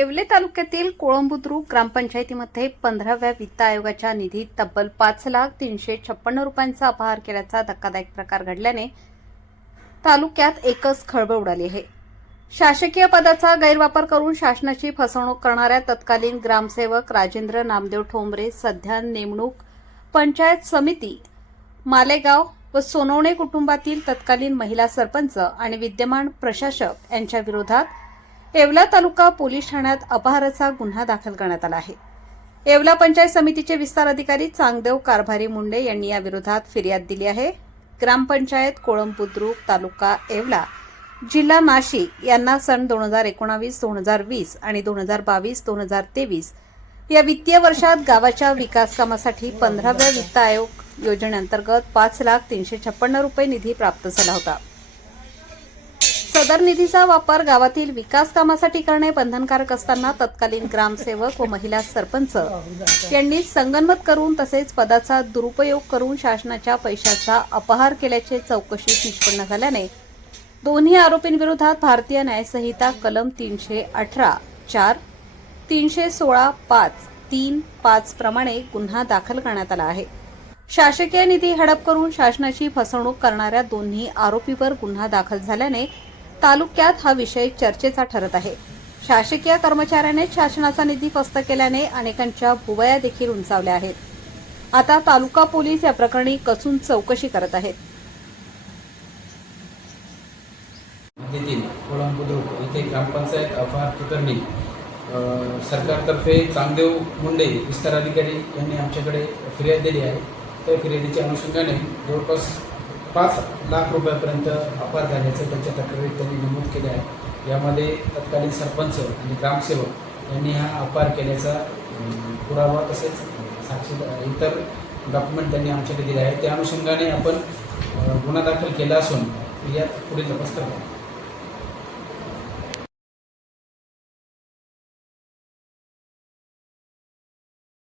येवले तालुक्यातील कोळंबुद्रुक ग्रामपंचायतीमध्ये 15व्या वित्त आयोगाच्या निधीत तब्बल 5,356,000 रुपयांचा अपहार केल्याचा धक्कादायक प्रकार घडल्याने तालुक्यात एकच खळबळ उडाली आहे। शासकीय पदाचा गैरवापर करून शासनाची फसवणूक करणाऱ्या तत्कालीन ग्रामसेवक राजेंद्र नामदेव ठोंबरे सध्या नेमणूक पंचायत समिती मालेगाव व सोनवणे कुटुंबातील तत्कालीन महिला सरपंच आणि विद्यमान प्रशासक यांच्या विरोधात येवला तालुका पोलीस ठाण्यात अपहाराचा गुन्हा दाखल करण्यात आला आहे। येवला पंचायत समितीचे विस्तार अधिकारी चांगदेव कारभारी मुंडे यांनी या विरोधात फिर्याद दिली आहे। ग्रामपंचायत कोळंबुद्रुक तालुका येवला जिल्हा नाशिक यांना सन 2019, 2020 आणि 2022-2023 या वित्तीय वर्षात गावाच्या विकास कामासाठी 15व्या वित्त आयोग योजनेअंतर्गत 5,356,000 रुपये निधी प्राप्त झाला होता। सदर निधीचा वापर गावातील विकास कामासाठी करणे बंधनकारक असताना तत्कालीन ग्रामसेवक व महिला सरपंच यांनी संगनमत करून तसेच पदाचा दुरुपयोग करून शासनाच्या पैशाचा अपहार केल्याचे चौकशीत निष्पन्न झाल्याने दोन्ही आरोपींविरोधात भारतीय न्यायसंहिता कलम 318(4), 316(5)(3)(5) प्रमाणे गुन्हा दाखल करण्यात आला आहे। शासकीय निधी हडप करून शासनाची फसवणूक करणाऱ्या दोन्ही आरोपींवर गुन्हा दाखल झाल्याने तालुक्यात हा विषय चर्चेचा ठरत आहे। शासकीय कर्मचाऱ्याने शासनाचा निधी फस्त केल्याने अनेकांच्या भुवया देखील उंचावल्या आहेत। आता तालुका पोलीस या प्रकरणी कसून चौकशी करत आहेत। कोळंबुद्रुक येथे ग्रामपंचायत अपहार प्रकरणी सरकारतर्फे चांगदेव मुंडे विस्तार अधिकारी यांनी आमच्याकडे फिर्याद दिली आहे। त्या फिर्यादीच्या अनुषंगाने जवळपास 5 लाख रुपयापर्यंत अपहार झाल्याचं त्यांच्या तक्रारीत त्यांनी नमूद केले आहे। यामध्ये तत्कालीन सरपंच आणि ग्रामसेवक यांनी हा अपहार केल्याचा पुरावा तसेच साक्षीदार इतर डॉक्युमेंट त्यांनी आमच्याकडे दिले आहे। त्या अनुषंगाने आपण गुन्हा दाखल केला असून यात पुढील तपास करतो।